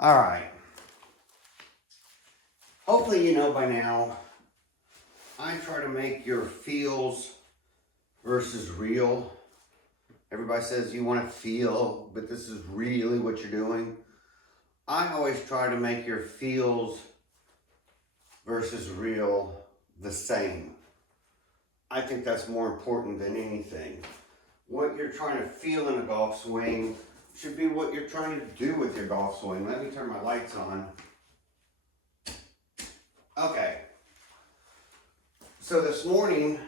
All right. Hopefully you know by now, I try to make your feels versus real. Everybody says you want to feel, but this is really what you're doing. I always try to make your feels versus real the same. I think that's more important than anything. What you're trying to feel in a golf swing should be what you're trying to do with your golf swing. Let me turn my lights on. Okay. So this morning,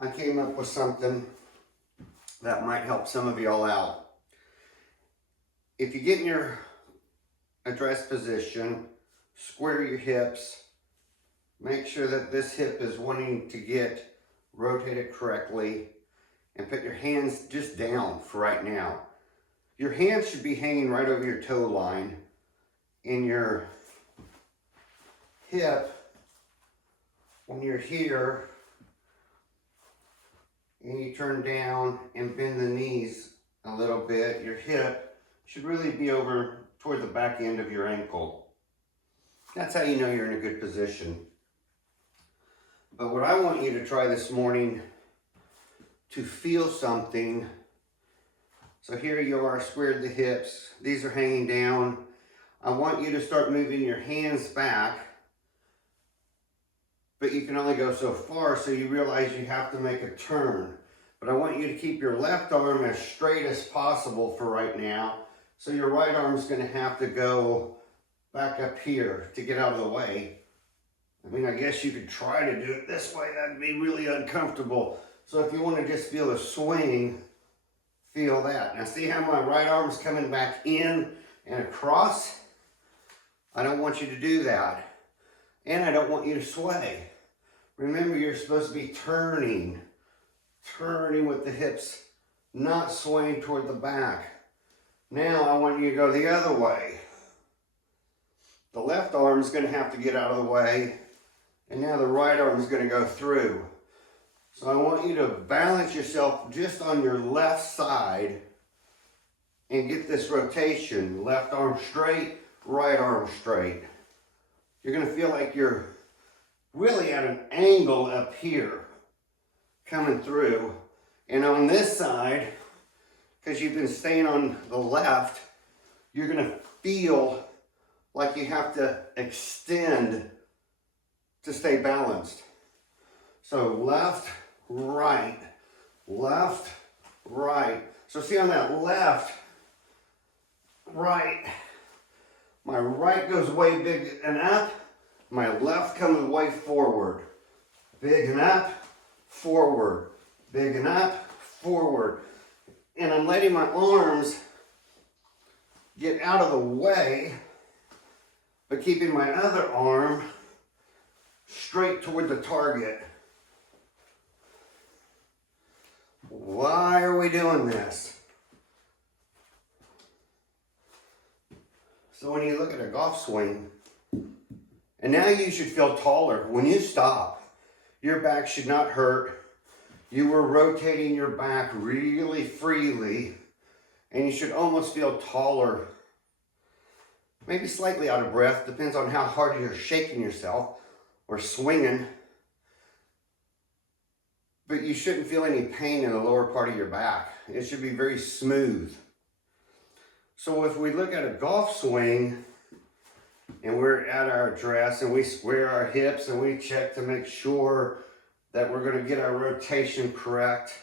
I came up with something that might help some of y'all out. If you get in your address position, square your hips, make sure that this hip is wanting to get rotated correctly, and put your hands just down for right now. Your hands should be hanging right over your toe line, and your hip, when you're here, and you turn down and bend the knees a little bit, your hip should really be over toward the back end of your ankle. That's how you know you're in a good position. But what I want you to try this morning to feel something. So here you are, squared the hips. These are hanging down. I want you to start moving your hands back, but you can only go so far, so you realize you have to make a turn. But I want you to keep your left arm as straight as possible for right now. So your right arm is going to have to go back up here to get out of the way. I mean, I guess you could try to do it this way. That'd be really uncomfortable. So if you want to just feel a swing, feel that. Now see how my right arm is coming back in and across? I don't want you to do that. And I don't want you to sway. Remember, you're supposed to be turning with the hips, not swaying toward the back. Now I want you to go the other way. The left arm is going to have to get out of the way, and now the right arm is going to go through. So I want you to balance yourself just on your left side and get this rotation. Left arm straight, right arm straight. You're going to feel like you're really at an angle up here coming through. And on this side, because you've been staying on the left, you're going to feel like you have to extend to stay balanced. So left, right, left, right. So see on that left, right, my right goes way big and up, my left comes way forward. Big and up, forward, big and up, forward. And I'm letting my arms get out of the way, but keeping my other arm straight toward the target. Why are we doing this? So when you look at a golf swing, and now you should feel taller. When you stop, your back should not hurt. You were rotating your back really freely, and you should almost feel taller. Maybe slightly out of breath, depends on how hard you're shaking yourself or swinging. But you shouldn't feel any pain in the lower part of your back. It should be very smooth. So if we look at a golf swing and we're at our address and we square our hips and we check to make sure that we're going to get our rotation correct,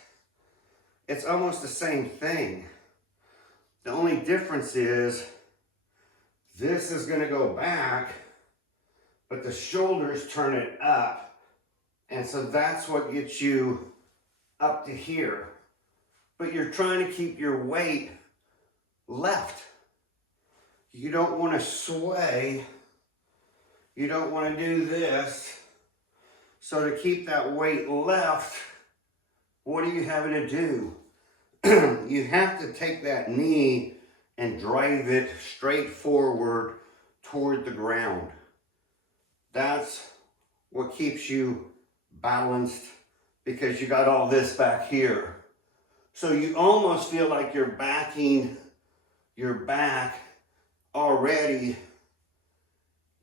it's almost the same thing. The only difference is this is going to go back, but the shoulders turn it up. And so that's what gets you up to here. But you're trying to keep your weight left. You don't want to sway. You don't want to do this. So to keep that weight left, what are you having to do? You have to take that knee and drive it straight forward toward the ground. That's what keeps you balanced, because you got all this back here. So you almost feel like you're backing your back already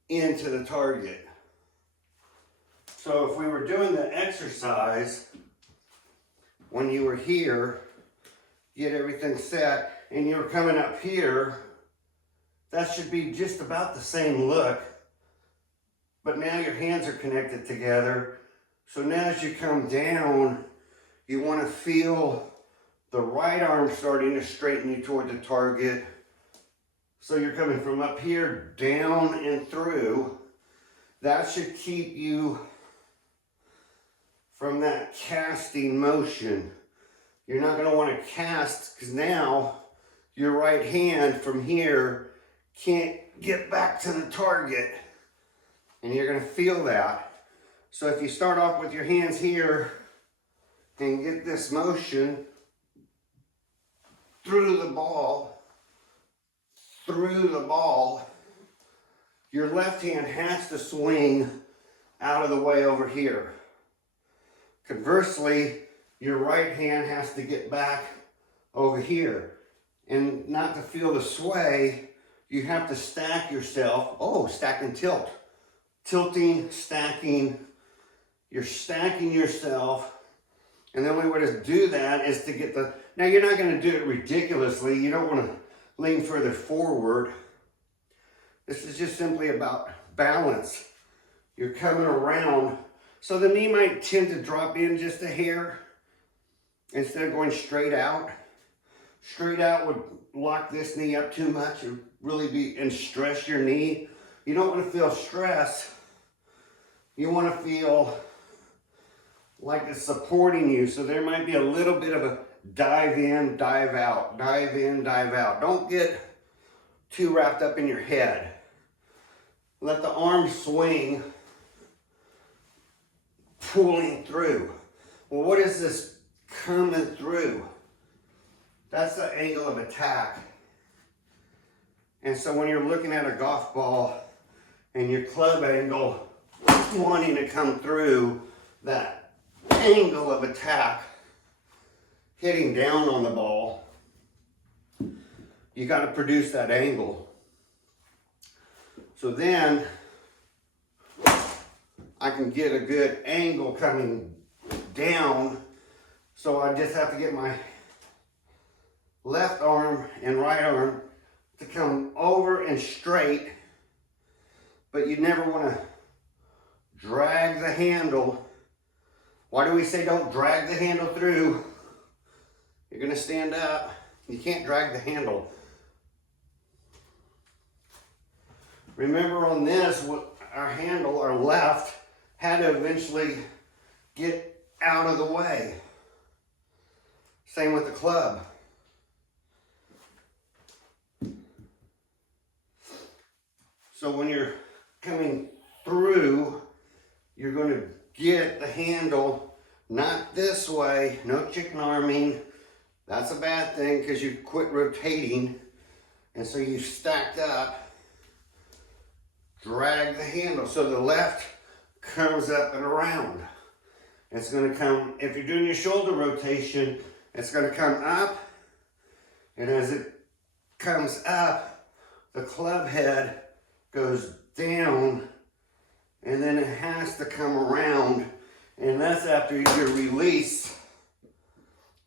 into the target. So if we were doing the exercise, when you were here, get everything set, and you were coming up here, that should be just about the same look. But now your hands are connected together. So now as you come down, you want to feel the right arm starting to straighten you toward the target. So you're coming from up here, down and through. That should keep you from that casting motion. You're not going to want to cast because now your right hand from here can't get back to the target. And you're going to feel that. So if you start off with your hands here and get this motion through the ball, your left hand has to swing out of the way over here. Conversely, your right hand has to get back over here. And not to feel the sway, you have to stack yourself. Oh, stack and tilt. Tilting, stacking. You're stacking yourself. And the only way to do that is to get the... Now, you're not going to do it ridiculously. You don't want to lean further forward. This is just simply about balance. You're coming around. So the knee might tend to drop in just a hair instead of going straight out. Straight out would lock this knee up too much and really be and stress your knee. You don't want to feel stress. You want to feel like it's supporting you. So there might be a little bit of a dive in, dive out, dive in, dive out. Don't get too wrapped up in your head. Let the arm swing, pulling through. Well, what is this coming through? That's the angle of attack. And so when you're looking at a golf ball and your club angle wanting to come through, that angle of attack hitting down on the ball, you got to produce that angle. So then I can get a good angle coming down. So I just have to get my left arm and right arm to come over and straight, but you never want to drag the handle. Why do we say don't drag the handle through? You're going to stand up. You can't drag the handle. Remember on this, our handle, our left, had to eventually get out of the way. Same with the club. So when you're coming through, you're going to get the handle not this way, no chicken arming. That's a bad thing because you quit rotating. And so you stacked up, drag the handle. So the left comes up and around. It's going to come, if you're doing your shoulder rotation, it's going to come up. And as it comes up, the club head goes down, and then it has to come around, and that's after your release,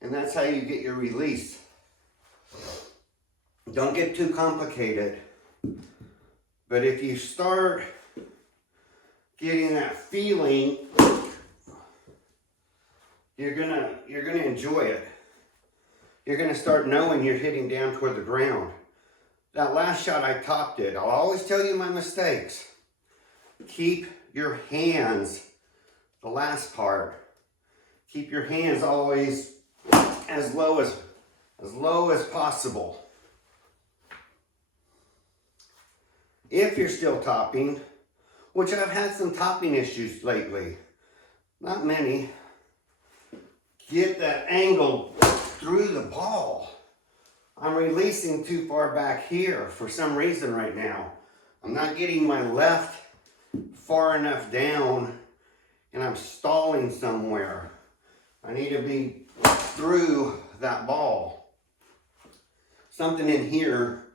and that's how you get your release. Don't get too complicated, but if you start getting that feeling, you're gonna enjoy it. You're gonna start knowing you're hitting down toward the ground. That last shot, I topped it. I'll always tell you my mistakes. Keep your hands, the last part, keep your hands always as low as possible. If you're still topping, which I've had some topping issues lately, not many, get that angle through the ball. I'm releasing too far back here for some reason right now. I'm not getting my left far enough down and I'm stalling somewhere. I need to be through that ball. something in here,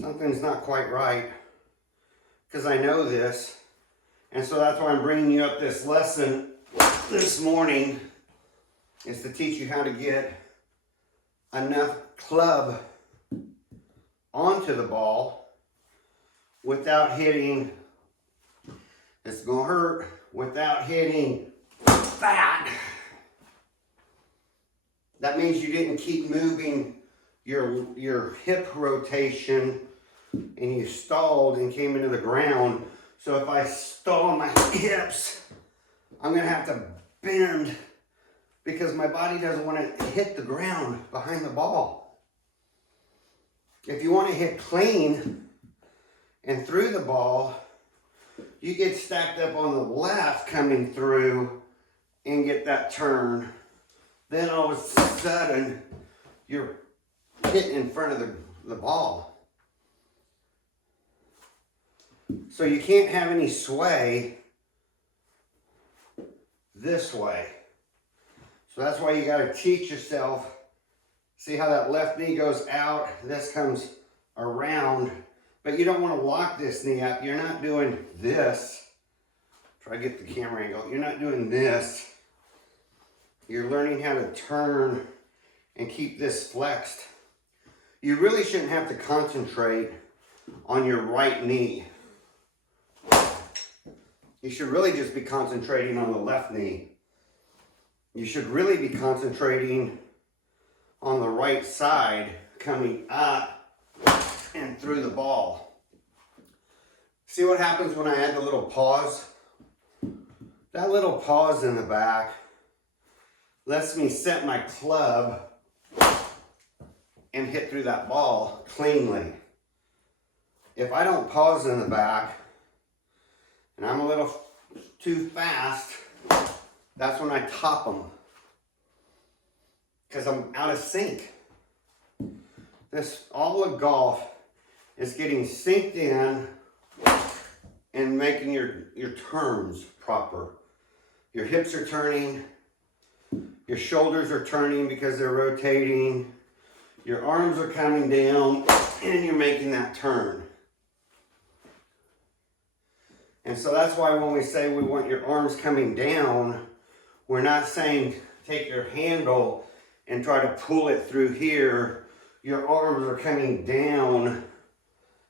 something's not quite right, because I know this. And so that's why I'm bringing you up this lesson this morning, is to teach you how to get enough club onto the ball without hitting, it's gonna hurt, without hitting that. That means you didn't keep moving your hip rotation and you stalled and came into the ground. So if I stall my hips, I'm gonna have to bend because my body doesn't want to hit the ground behind the ball. If you want to hit clean and through the ball, you get stacked up on the left coming through and get that turn. Then all of a sudden, you're hitting in front of the ball. So you can't have any sway this way. So that's why you got to teach yourself. See how that left knee goes out, this comes around, but you don't want to lock this knee up. You're not doing this. Try to get the camera angle. You're not doing this. You're learning how to turn and keep this flexed. You really shouldn't have to concentrate on your right knee. You should really just be concentrating on the left knee. You should really be concentrating on the right side coming up and through the ball. See what happens when I add the little pause? That little pause in the back lets me set my club and hit through that ball cleanly. If I don't pause in the back and I'm a little too fast, that's when I top them, because I'm out of sync. All of golf is getting synced in and making your turns proper. Your hips are turning, your shoulders are turning because they're rotating, your arms are coming down, and you're making that turn. And so that's why when we say we want your arms coming down, we're not saying take your handle and try to pull it through here. Your arms are coming down,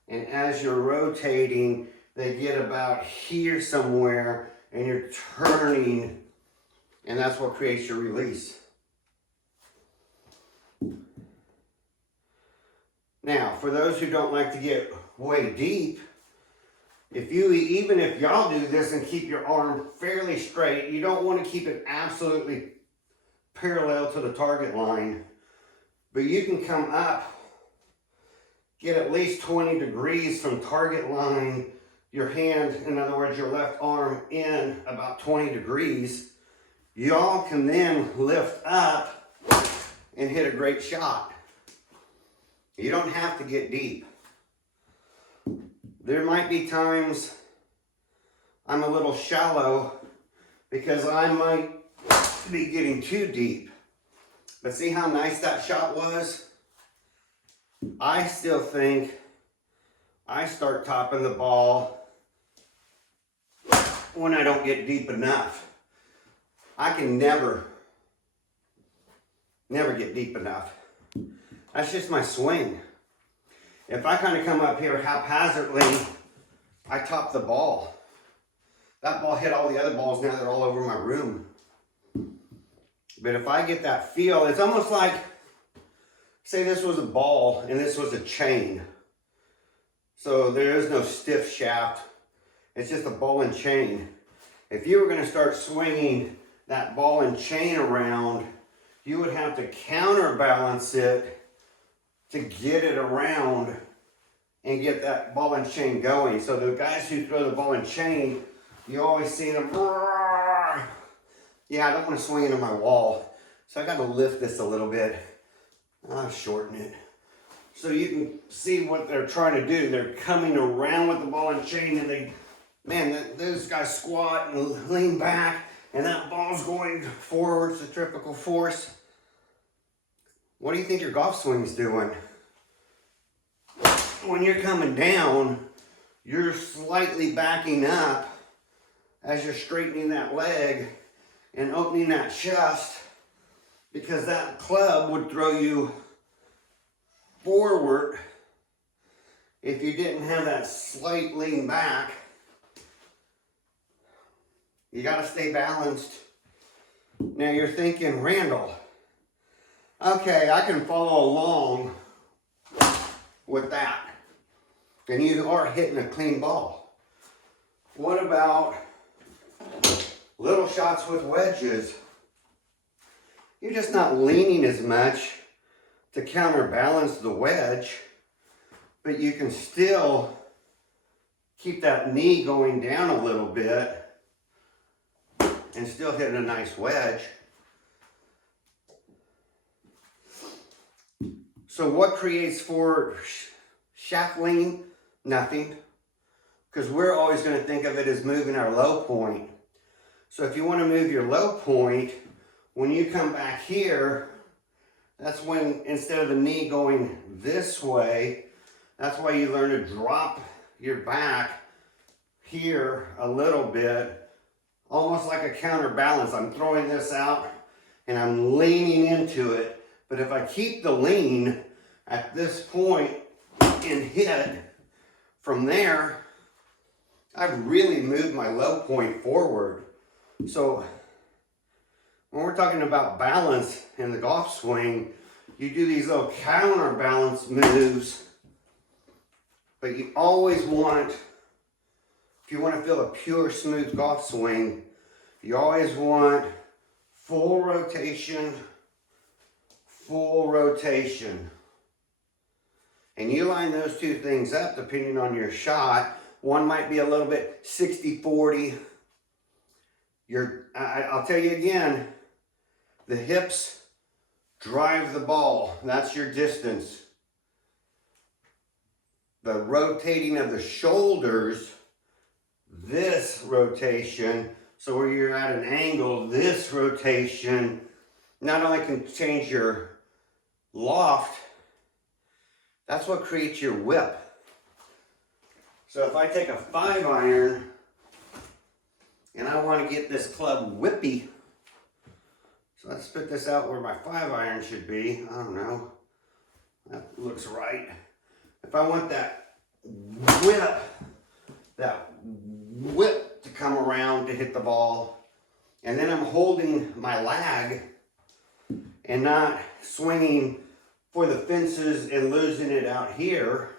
and as you're rotating, they get about here somewhere, and you're turning, and that's what creates your release. Now, for those who don't like to get way deep, even if y'all do this and keep your arm fairly straight, you don't want to keep it absolutely parallel to the target line, but you can come up, get at least 20 degrees from target line, your hand, in other words, your left arm in about 20 degrees. Y'all can then lift up and hit a great shot. You don't have to get deep. There might be times I'm a little shallow because I might be getting too deep. But see how nice that shot was? I still think I start topping the ball when I don't get deep enough. I can never get deep enough. That's just my swing. If I kind of come up here haphazardly, I top the ball. That ball hit all the other balls, now they're all over my room. But if I get that feel, it's almost like, say this was a ball and this was a chain. So there is no stiff shaft. It's just a ball and chain. If you were going to start swinging that ball and chain around, you would have to counterbalance it to get it around and get that ball and chain going. So the guys who throw the ball and chain, you always see them, yeah, I don't want to swing into my wall. So I got to lift this a little bit. I'll shorten it. So you can see what they're trying to do. They're coming around with the ball and chain, and those guys squat and lean back, and that ball's going forward, centrifugal force. what do you think your golf swing's doing? When you're coming down, you're slightly backing up as you're straightening that leg and opening that chest, because that club would throw you forward if you didn't have that slight lean back. You got to stay balanced. Now you're thinking, Randall, okay, I can follow along with that. And you are hitting a clean ball. What about little shots with wedges? You're just not leaning as much to counterbalance the wedge, but you can still keep that knee going down a little bit and still hitting a nice wedge. So what creates for shaft lean? Nothing. Because we're always going to think of it as moving our low point. So if you want to move your low point, when you come back here, that's when, instead of the knee going this way, that's why you learn to drop your back here a little bit, almost like a counterbalance. I'm throwing this out and I'm leaning into it. But if I keep the lean at this point and hit from there, I've really moved my low point forward. So when we're talking about balance in the golf swing, you do these little counterbalance moves, but you always want, if you want to feel a pure, smooth golf swing, you always want full rotation, full rotation. And you line those two things up depending on your shot. One might be a little bit 60-40. I'll tell you again, the hips drive the ball. That's your distance. The rotating of the shoulders, this rotation, so where you're at an angle, this rotation, not only can change your loft, that's what creates your whip. So if I take a 5-iron and I want to get this club whippy, so let's put this out where my 5-iron should be. I don't know. That looks right. If I want that whip to come around to hit the ball, and then I'm holding my lag and not swinging for the fences and losing it out here,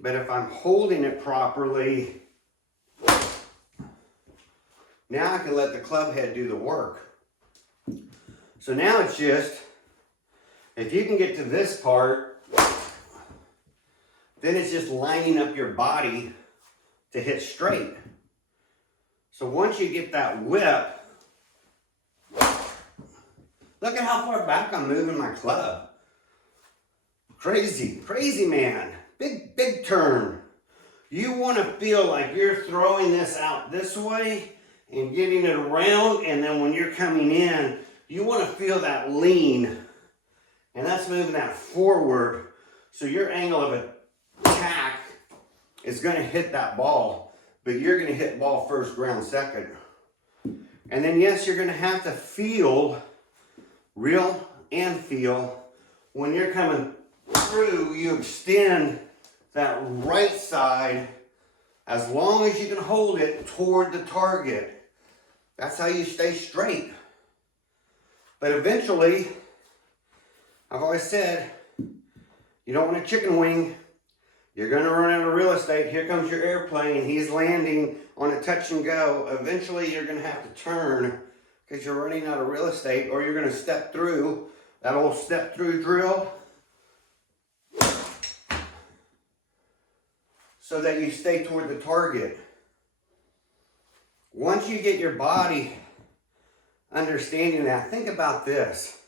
but if I'm holding it properly, now I can let the club head do the work. So now it's just, if you can get to this part, then it's just lining up your body to hit straight. So once you get that whip, look at how far back I'm moving my club. Crazy, crazy man. Big, big turn. You want to feel like you're throwing this out this way and getting it around, and then when you're coming in, you want to feel that lean, and that's moving that forward, so your angle of attack is going to hit that ball, but you're going to hit ball first, ground second. And then yes, you're going to have to feel, reel and feel, when you're coming through, you extend that right side as long as you can hold it toward the target. That's how you stay straight. But eventually, I've always said, you don't want a chicken wing. You're going to run out of real estate. Here comes your airplane. He's landing on a touch and go. Eventually, you're going to have to turn because you're running out of real estate, or you're going to step through that old step through drill so that you stay toward the target. Once you get your body understanding that, think about this.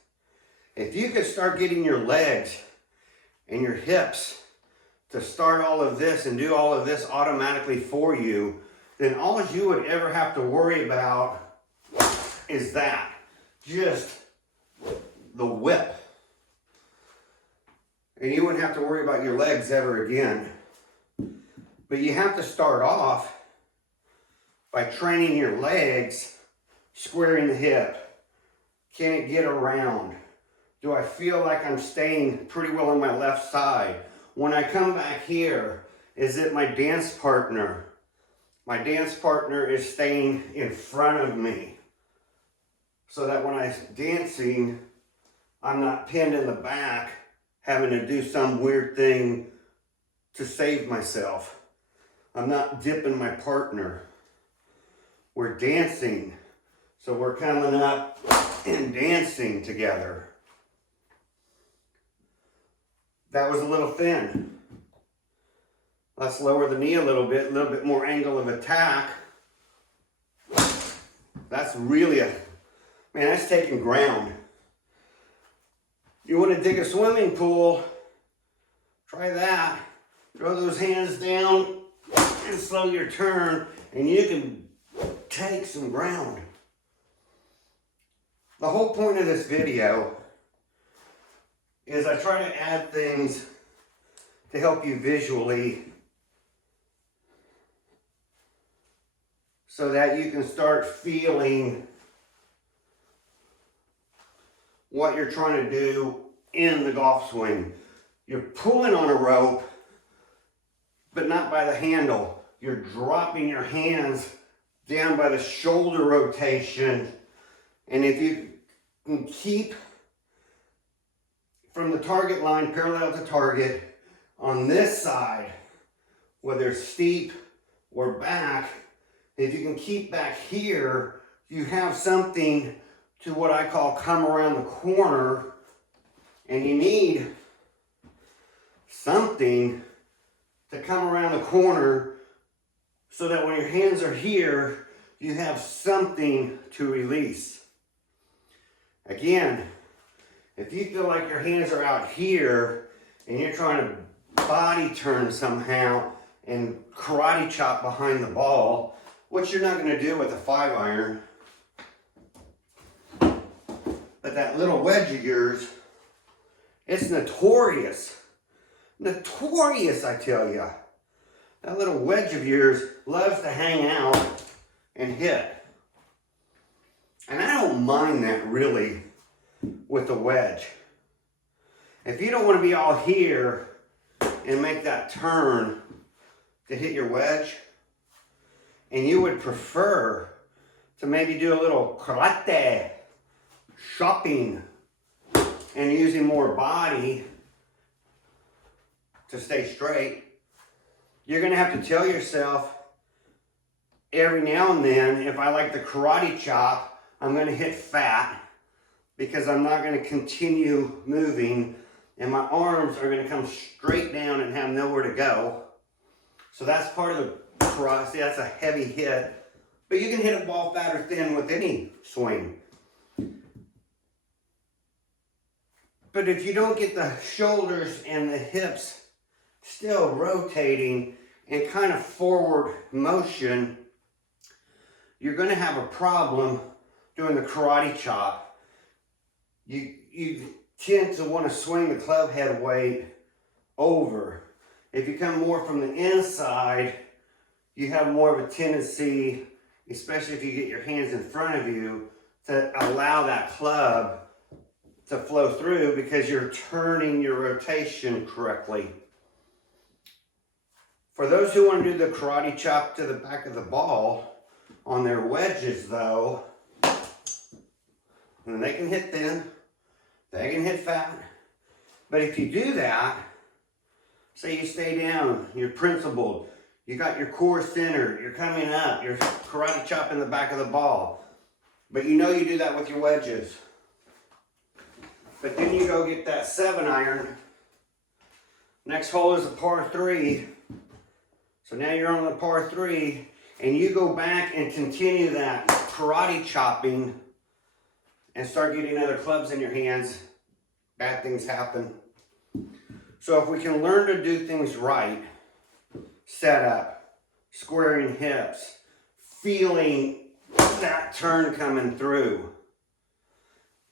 If you could start getting your legs and your hips to start all of this and do all of this automatically for you, then all you would ever have to worry about is that. Just the whip. And you wouldn't have to worry about your legs ever again. But you have to start off by training your legs, squaring the hip. Can it get around? Do I feel like I'm staying pretty well on my left side? When I come back here, is it my dance partner? My dance partner is staying in front of me so that when I'm dancing, I'm not pinned in the back, having to do some weird thing to save myself. I'm not dipping my partner. We're dancing, so we're coming up and dancing together. That was a little thin. Let's lower the knee a little bit more angle of attack. That's really man, that's taking ground. You want to dig a swimming pool, try that. Throw those hands down and slow your turn, and you can take some ground. The whole point of this video is I try to add things to help you visually so that you can start feeling what you're trying to do in the golf swing. You're pulling on a rope, but not by the handle. You're dropping your hands down by the shoulder rotation. And if you can keep from the target line parallel to target on this side, whether steep or back, if you can keep back here, you have something to what I call come around the corner, and you need something to come around the corner so that when your hands are here, you have something to release. Again, if you feel like your hands are out here and you're trying to body turn somehow and karate chop behind the ball, which you're not going to do with a 5-iron, but that little wedge of yours, it's notorious, I tell you. That little wedge of yours loves to hang out and hit. And I don't mind that really with the wedge. If you don't want to be all here and make that turn to hit your wedge, and you would prefer to maybe do a little karate, chopping, and using more body to stay straight, you're going to have to tell yourself every now and then, if I like the karate chop, I'm going to hit fat because I'm not going to continue moving and my arms are going to come straight down and have nowhere to go. So that's part of the karate. See, that's a heavy hit, but you can hit a ball fat or thin with any swing. But if you don't get the shoulders and the hips still rotating in kind of forward motion, you're going to have a problem doing the karate chop. You tend to want to swing the club head weight over. If you come more from the inside, you have more of a tendency, especially if you get your hands in front of you, to allow that club to flow through because you're turning your rotation correctly. For those who want to do the karate chop to the back of the ball on their wedges though, and they can hit thin, they can hit fat, but if you do that, say you stay down, you're principled, you got your core centered, you're coming up, you're karate chopping the back of the ball, but you know you do that with your wedges. But then you go get that 7-iron. Next hole is a par 3. So now you're on the par 3, and you go back and continue that karate chopping and start getting other clubs in your hands. Bad things happen. So if we can learn to do things right, set up, squaring hips, feeling that turn coming through,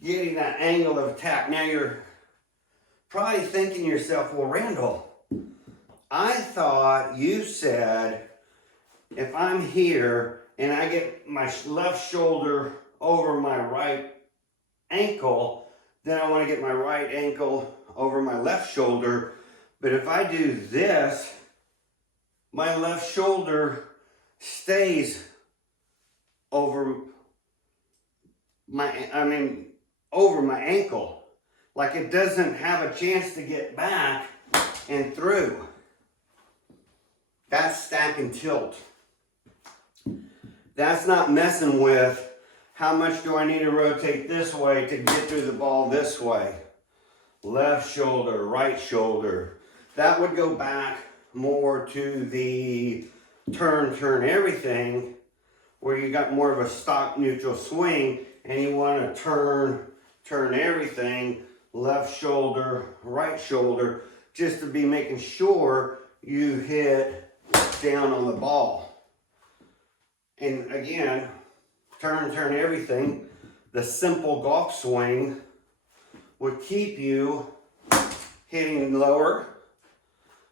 getting that angle of attack. Now you're probably thinking to yourself, well, Randall, I thought you said if I'm here and I get my left shoulder over my right ankle, then I want to get my right ankle over my left shoulder. But if I do this, my left shoulder stays over over my ankle. Like it doesn't have a chance to get back and through. That's stack and tilt. That's not messing with how much do I need to rotate this way to get through the ball this way. Left shoulder, right shoulder. That would go back more to the turn everything, where you got more of a stock neutral swing and you want to turn everything, left shoulder, right shoulder, just to be making sure you hit down on the ball. And again, turn everything, the simple golf swing would keep you hitting lower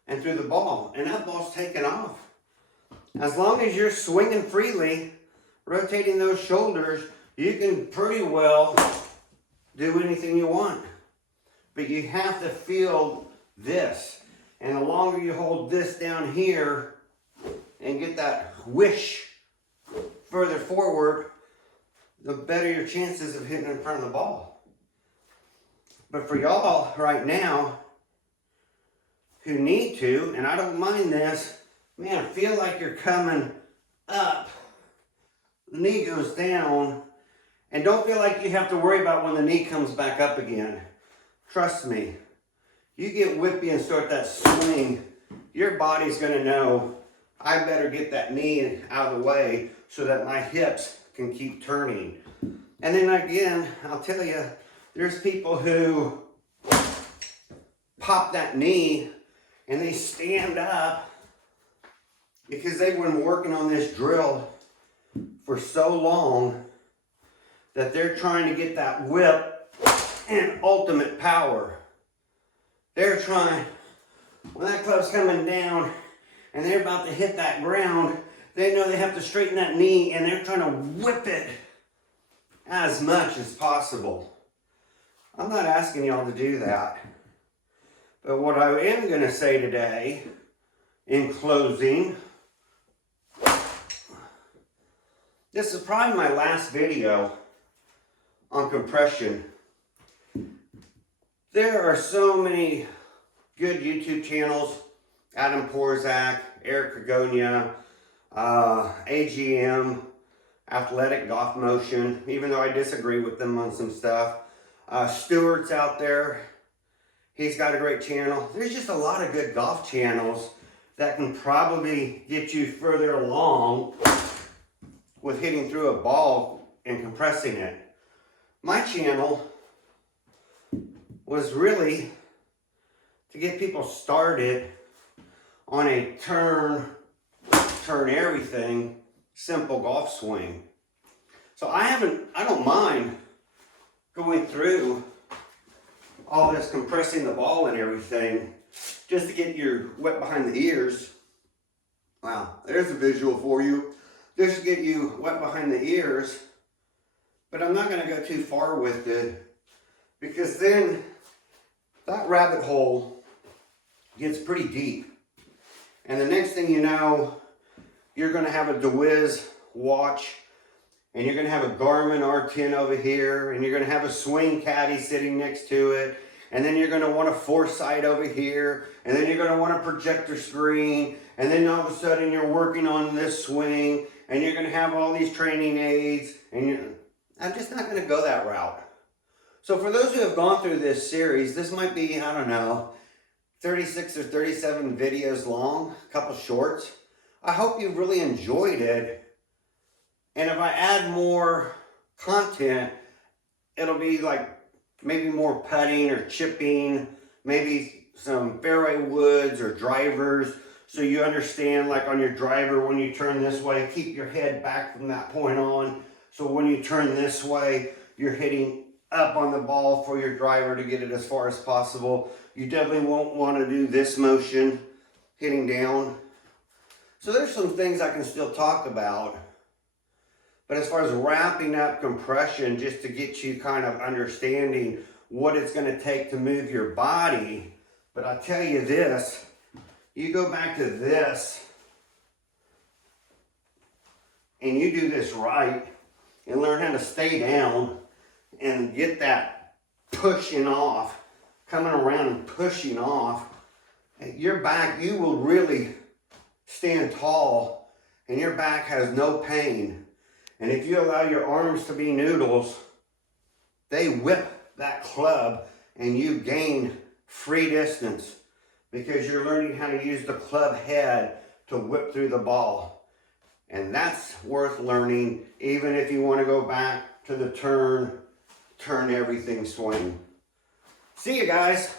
and through the ball. And that ball's taking off. As long as you're swinging freely, rotating those shoulders, you can pretty well do anything you want. But you have to feel this. And the longer you hold this down here and get that wish further forward, the better your chances of hitting in front of the ball. But for y'all right now who need to, and I don't mind this, man, feel like you're coming up, the knee goes down, and don't feel like you have to worry about when the knee comes back up again. Trust me, you get whippy and start that swing, your body's gonna know, I better get that knee out of the way so that my hips can keep turning. And then again, I'll tell you, there's people who pop that knee and they stand up because they've been working on this drill for so long that they're trying to get that whip and ultimate power. They're trying, when that club's coming down and they're about to hit that ground, they know they have to straighten that knee and they're trying to whip it as much as possible. I'm not asking y'all to do that. But what I am going to say today, in closing, this is probably my last video on compression. There are so many good YouTube channels, Adam Porzak, Eric Cagonia, AGM, Athletic Golf Motion, even though I disagree with them on some stuff. Stewart's out there. He's got a great channel. There's just a lot of good golf channels that can probably get you further along with hitting through a ball and compressing it. My channel was really to get people started on a turn everything, simple golf swing. So I don't mind going through all this compressing the ball and everything just to get your wet behind the ears. Wow, there's a visual for you. Just to get you wet behind the ears. But I'm not going to go too far with it, because then that rabbit hole gets pretty deep. And the next thing you know, you're going to have a DeWiz watch, and you're going to have a Garmin R10 over here, and you're going to have a swing caddy sitting next to it, and then you're going to want a foresight over here, and then you're going to want a projector screen, and then all of a sudden you're working on this swing, and you're going to have all these training aids, and I'm just not going to go that route. So for those who have gone through this series, this might be, I don't know, 36 or 37 videos long, a couple shorts. I hope you really enjoyed it. And if I add more content, it'll be like maybe more putting or chipping, maybe some fairway woods or drivers, so you understand, like on your driver, when you turn this way, keep your head back from that point on. So when you turn this way, you're hitting up on the ball for your driver to get it as far as possible. You definitely won't want to do this motion, hitting down. So there's some things I can still talk about. But as far as wrapping up compression, just to get you kind of understanding what it's going to take to move your body. But I tell you this, you go back to this, and you do this right, and learn how to stay down, and get that pushing off, coming around and pushing off, your back, you will really stand tall, and your back has no pain. And if you allow your arms to be noodles, they whip that club and you gain free distance because you're learning how to use the club head to whip through the ball. And that's worth learning, even if you want to go back to the turn everything swing. See you guys.